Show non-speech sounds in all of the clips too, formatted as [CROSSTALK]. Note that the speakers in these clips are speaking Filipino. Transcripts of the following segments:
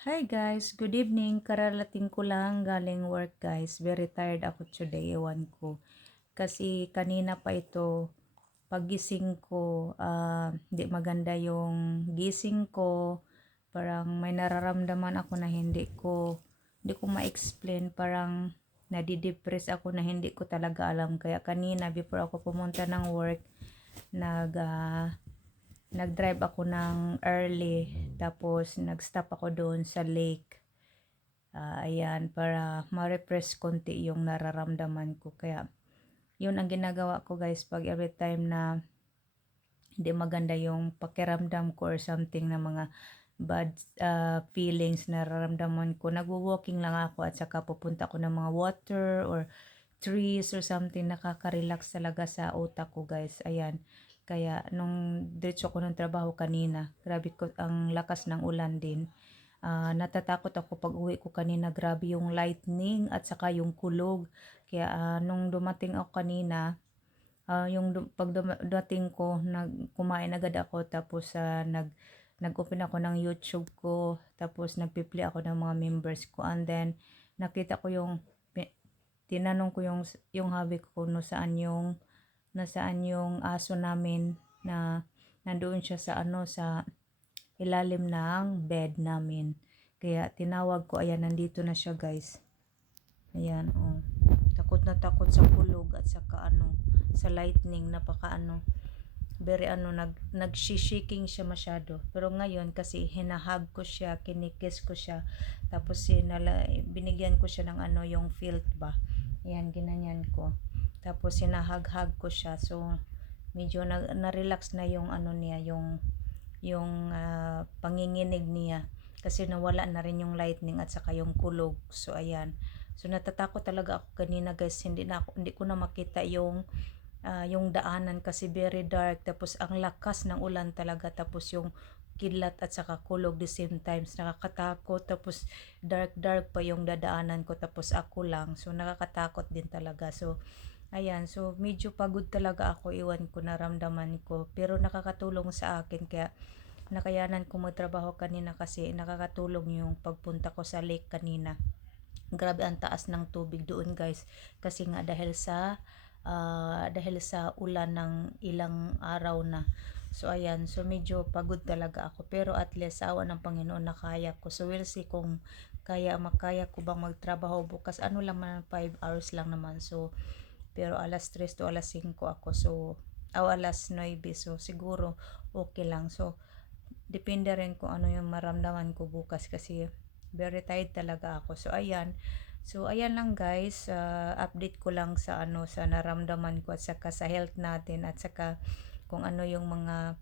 Hi guys, good evening. Kararating ko lang galing work guys. Very tired ako today, ewan ko. Kasi kanina pa ito, pagising ko, ah, hindi maganda yung gising ko. Parang may nararamdaman ako na hindi ko, hindi ko ma-explain. Parang nadidepress ako na hindi ko talaga alam. Kaya kanina, before ako pumunta ng work, nag, ah, nag-drive ako ng early tapos nag-stop ako doon sa lake. Ah, ayan para ma-repress konti yung nararamdaman ko. Kaya yun ang ginagawa ko guys pag every time na hindi maganda yung pakiramdam ko or something na mga bad ah, feelings na nararamdaman ko nagwo-walking lang ako at saka pupunta ako ng mga water or trees or something nakaka-relax talaga sa utak ko guys. Ayan kaya nung diretso ko ng trabaho kanina, grabe ko ang lakas ng ulan din. Ah, natatakot ako pag uwi ko kanina, grabe yung lightning at saka yung kulog. Kaya ah, nung dumating ako kanina, ah, yung pag dum- dumating ko, nag kumain agad ako tapos ah, nag nag-open ako ng YouTube ko, tapos nagpi-play ako ng mga members ko and then nakita ko yung tinanong ko yung yung hobby ko no saan yung nasaan yung aso namin na nandoon siya sa ano sa ilalim ng bed namin. Kaya tinawag ko, ayan, nandito na siya guys. Ayan, oh. Takot na takot sa kulog at saka ano, sa lightning, napaka ano, very ano, nag, nag-shaking siya masyado. Pero ngayon, kasi hinahag ko siya, kinikis ko siya, tapos sinala, binigyan ko siya ng ano, yung filt ba. Ayan, ginanyan ko. Tapos sinahag-hag ko siya. So, medyo na, na-relax na yung ano niya, yung yung ah, panginginig niya. Kasi nawala na rin yung lightning at saka yung kulog. So ayan. So natatakot talaga ako kanina guys, hindi na ako, hindi ko na makita yung ah, yung daanan kasi very dark. Tapos ang lakas ng ulan talaga. Tapos yung kidlat at saka kulog the same times. Nakakatakot. Tapos dark dark pa yung dadaanan ko. Tapos ako lang. So nakakatakot din talaga. So Ayan, so medyo pagod talaga ako, iwan ko naramdaman ko. Pero nakakatulong sa akin kaya nakayanan ko magtrabaho kanina kasi nakakatulong yung pagpunta ko sa lake kanina. Grabe ang taas ng tubig doon guys. Kasi nga dahil sa ah, dahil sa ulan ng ilang araw na. So ayan, so medyo pagod talaga ako. Pero at least awa ng Panginoon na kaya ko. So we'll see kung kaya makaya ko bang magtrabaho bukas. Ano lang man 5 hours lang naman. So pero alas 3 to alas 5 ako. So, o alas 9. So, siguro okay lang. So, depende rin kung ano yung maramdaman ko bukas kasi very tired talaga ako. So, ayan. So, ayan lang guys. Uh, update ko lang sa ano sa naramdaman ko at saka sa health natin at saka kung ano yung mga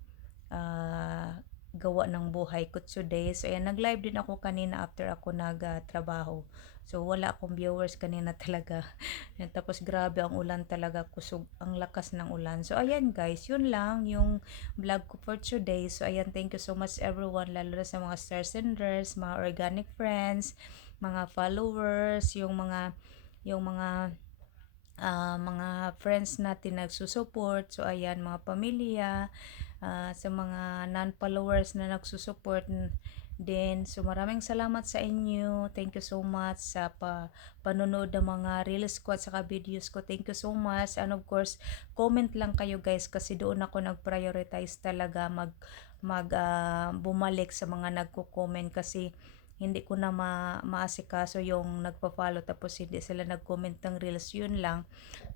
uh, gawa ng buhay ko today. So, ayan, nag-live din ako kanina after ako nag-trabaho. so, wala akong viewers kanina [LAUGHS] talaga. Yan, tapos, grabe ang ulan talaga. Kusog, ang lakas ng ulan. So, ayan guys, yun lang yung vlog ko for today. So, ayan, thank you so much everyone, lalo na sa mga star senders, mga organic friends, mga followers, yung mga, yung mga, uh, mga friends natin nagsusupport. So, ayan, mga pamilya, uh, sa mga non-followers na nagsusupport din. So maraming salamat sa inyo. Thank you so much sa pa panonood ng mga reels ko at saka videos ko. Thank you so much. And of course, comment lang kayo guys kasi doon ako nag-prioritize talaga mag mag uh, bumalik sa mga nagko-comment kasi hindi ko na ma maasikaso yung nagpa-follow tapos hindi sila nag-comment ng reels yun lang.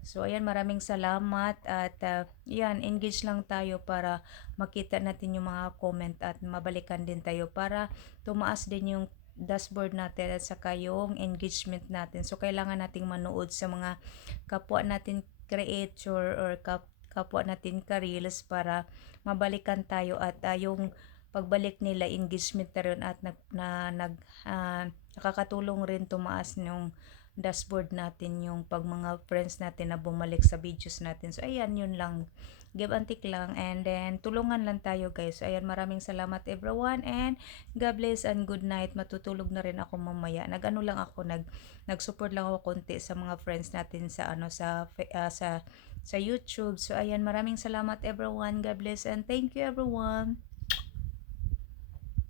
So ayan maraming salamat at uh, yan engage lang tayo para makita natin yung mga comment at mabalikan din tayo para tumaas din yung dashboard natin at saka yung engagement natin. So kailangan nating manood sa mga kapwa natin creator or kap kapwa natin ka-reels para mabalikan tayo at uh, yung pagbalik nila engagement na rin at nag, na, nag uh, nakakatulong rin tumaas yung dashboard natin yung pag mga friends natin na bumalik sa videos natin. So ayan yun lang. Give and lang and then tulungan lang tayo guys. So ayan maraming salamat everyone and God bless and good night. Matutulog na rin ako mamaya. Nagano lang ako nag nag-support lang ako konti sa mga friends natin sa ano sa uh, sa sa YouTube. So ayan maraming salamat everyone. God bless and thank you everyone.